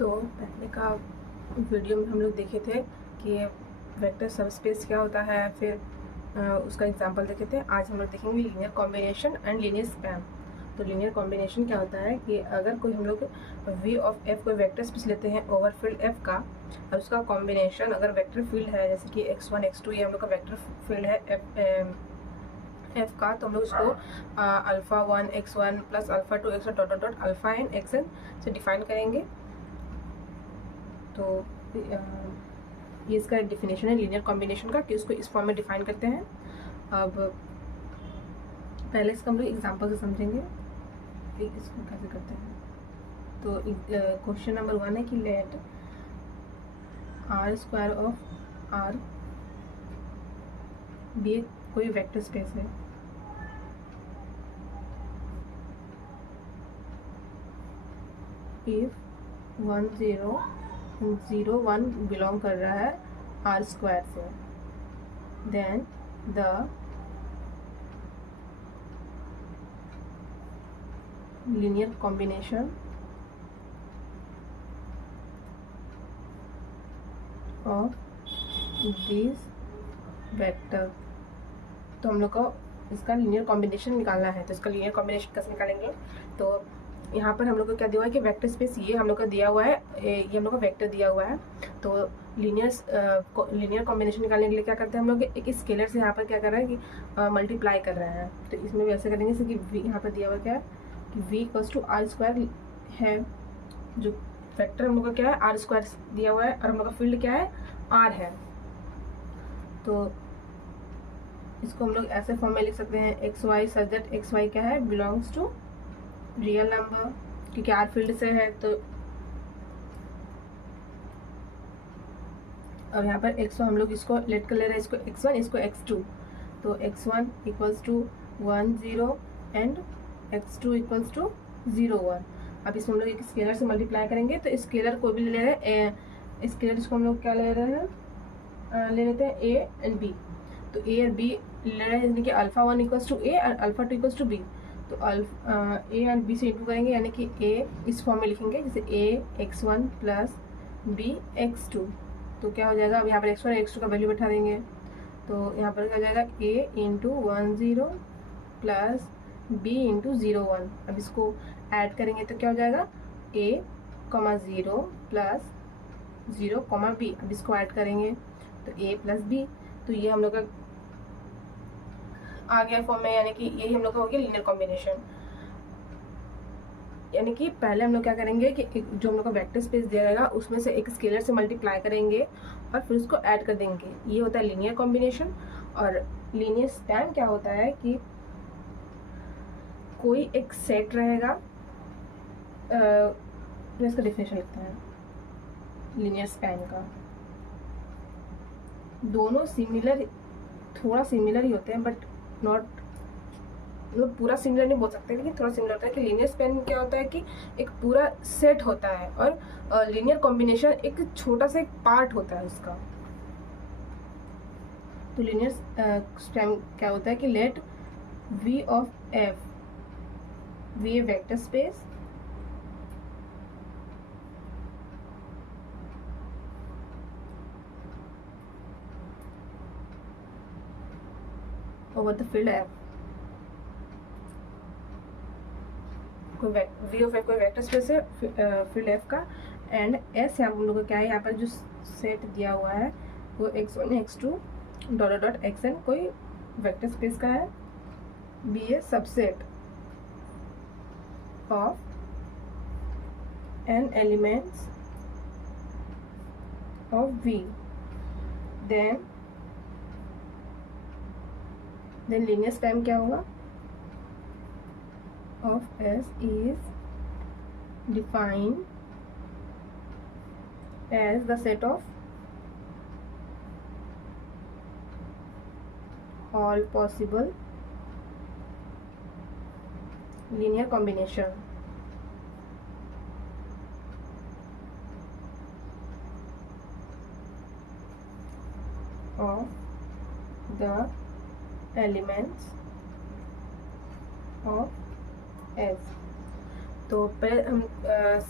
तो पहले का वीडियो में हम लोग देखे थे कि वेक्टर सबस्पेस क्या होता है, फिर उसका एग्जांपल देखे थे। आज हम लोग देखेंगे linear combination and linear span. तो लीनियर कॉम्बिनेशन क्या होता है कि अगर कोई हम लोग v ऑफ f कोई वेक्टर स्पेस लेते हैं ओवर फील्ड f का, और उसका कॉम्बिनेशन अगर वेक्टर फील्ड है जैसे कि x1 x2 ये हम लोग का वेक्टर फील्ड है f का, तो हम लोग उसको alpha 1 x1 plus alpha 2 x1 dot dot dot alpha n xn से डिफाइन करेंगे। तो ये इसका एक डिफिनेशन है लीनियर कॉम्बिनेशन का कि उसको इस फॉर्म में डिफाइन करते हैं। अब पहले इसका हम लोग एग्जाम्पल से समझेंगे कि इसको कैसे करते हैं। तो क्वेश्चन नंबर 1 है कि let R square of R be कोई वेक्टर स्पेस है। इफ 1 0 0 1 बिलोंग कर रहा है आर स्क्वायर से, then the linear combination of this vector. तो हम लोग को इसका लीनियर कॉम्बिनेशन निकालना है। तो इसका लीनियर कॉम्बिनेशन कैसे निकालेंगे, तो यहाँ पर हम लोग को क्या दिया हुआ है कि वेक्टर स्पेस ये हम लोग का दिया हुआ है, ये हम लोग का वेक्टर दिया हुआ है। तो लीनियर कॉम्बिनेशन निकालने के लिए क्या करते हैं हम लोग, एक स्केलर से यहाँ पर क्या कर रहे हैं कि मल्टीप्लाई कर रहे हैं। तो इसमें भी ऐसे करेंगे जैसे कि यहाँ पर दिया हुआ क्या है कि v equals to R square है। जो वेक्टर हम लोग का क्या है आर स्क्वायर दिया हुआ है, और हम लोग का फील्ड क्या है आर है। तो इसको हम लोग ऐसे फॉर्म में लिख सकते हैं x y such that x y क्या है बिलोंग्स टू रियल नंबर, क्योंकि आर फील्ड से है। तो अब यहाँ पर x1 हम लोग इसको लेट कर ले रहे हैं, इसको x1 इसको x2। तो x1 equals to 1 0 and x2 equals to 0 1। अब इसमें हम लोग एक स्केलर से मल्टीप्लाई करेंगे। तो स्केलर कोई भी ले रहे हैं, स्केलर इसको हम लोग क्या ले रहे हैं, ले लेते हैं a एंड b। तो a और b ले रहे हैं यानी कि अल्फा 1 इक्वल्स टू a और अल्फा 2 इक्वल्स टू b। तो a एंड b से इंटू करेंगे, यानी कि a इस फॉर्म में लिखेंगे जैसे a x1 plus b x2। तो क्या हो जाएगा, अब यहाँ पर x1 और x2 का वैल्यू बैठा देंगे। तो यहाँ पर क्या हो जाएगा a into 1 0 plus b into 0 1। अब इसको ऐड करेंगे तो क्या हो जाएगा a comma 0 plus 0 comma b। अब इसको ऐड करेंगे तो a प्लस b। तो ये हम लोग का आ गया फॉर्म में, यानी कि यही हम लोग का हो गया लीनियर कॉम्बिनेशन। यानी कि पहले हम लोग क्या करेंगे कि जो हम लोग का वेक्टर स्पेस दिया रहेगा उसमें से एक स्केलर से मल्टीप्लाई करेंगे और फिर उसको ऐड कर देंगे। ये होता है लीनियर कॉम्बिनेशन। और लीनियर स्पैन क्या होता है कि कोई एक सेट रहेगा, इसका डिफिनेशन लिखते हैं लीनियर स्पैन का। दोनों सिमिलर, थोड़ा सिमिलर ही होते हैं बट नॉट, मतलब पूरा सिमिलर नहीं बोल सकते, लेकिन थोड़ा सिमिलर होता है। कि लीनियर स्पैन क्या होता है कि एक पूरा सेट होता है, और लीनियर कॉम्बिनेशन एक छोटा सा एक पार्ट होता है उसका। तो लीनियर स्पैन क्या होता है कि let v of f v a vector space over the field f। कोई v ऑफ f कोई वेक्टर स्पेस है फील्ड f का, एंड s यहाँ हम लोग का क्या है, यहाँ पर जो सेट दिया हुआ है वो x1 x2 dot dot xn कोई वेक्टर स्पेस का है, be a subset of n elements of v। Then linear span क्या होगा, of S is defined as the set of all possible linear combination of the elements of S। तो पहले हम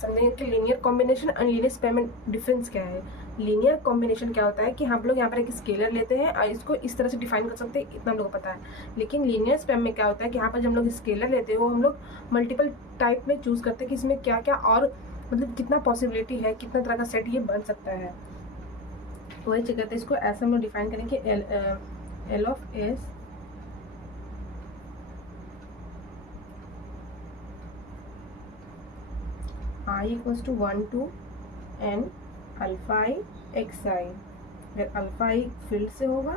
समझेंगे कि linear combination and linear spam में difference क्या है। लीनियर कॉम्बिनेशन क्या होता है कि हम लोग यहाँ पर एक स्केलर लेते हैं और इसको इस तरह से डिफाइन कर सकते हैं, इतना हम लोग को पता है। लेकिन लीनियर स्पैम में क्या होता है कि यहाँ पर जब हम लोग स्केलर लेते हैं वो हम लोग मल्टीपल टाइप में चूज़ करते हैं कि इसमें क्या क्या और मतलब कितना पॉसिबिलिटी है, कितना तरह का सेट ये बन सकता है। तो वही चेक करते हैं, इसको ऐसा हम लोग डिफाइन करेंगे L of S I equals to 1 to n alpha i X I. अगर अल्फा i फील्ड से होगा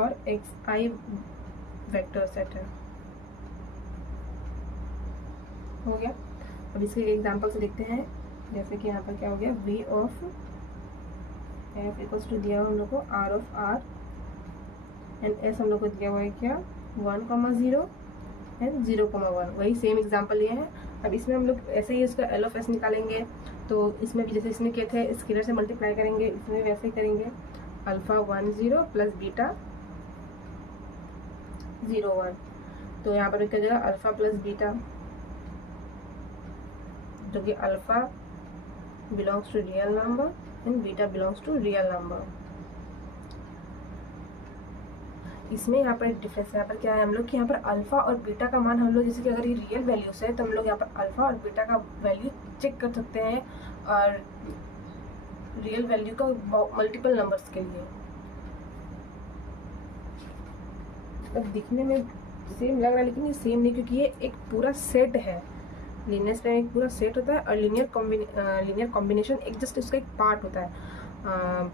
और एक्स आई वेक्टर सेट है, हो गया। अब इसके एग्जांपल से देखते हैं, जैसे कि यहाँ पर क्या हो गया, v of f equals to दिया हुआ हम लोग को r of r and s हम लोग को दिया हुआ है क्या 1,0 एंड 0,1। वही सेम एग्जांपल ये है। अब इसमें हम लोग ऐसे ही इसका एल ऑफ एस निकालेंगे, तो इसमें भी जैसे इसमें किए थे स्केलर से मल्टीप्लाई करेंगे, इसमें वैसे ही करेंगे। अल्फा 10 प्लस बीटा 0,1, तो यहाँ पर क्या जाएगा अल्फा प्लस बीटा, जो कि alpha belongs to real number and beta belongs to real number. इसमें यहाँ पर डिफरेंस है, यहाँ पर क्या है हम लोग कि यहाँ पर अल्फा और बीटा का मान हम लोग जैसे कि अगर ये रियल वैल्यूज है तो हम लोग यहाँ पर अल्फा और बीटा का वैल्यू चेक कर सकते हैं और रियल वैल्यू का मल्टीपल नंबर्स के लिए। अब दिखने में सेम लग रहा है लेकिन ये सेम नहीं, क्योंकि ये एक पूरा सेट है। लीनियर स्पैम एक पूरा सेट होता है और लीनियर कॉम्बिनेशन एक जस्ट उसका एक पार्ट होता है।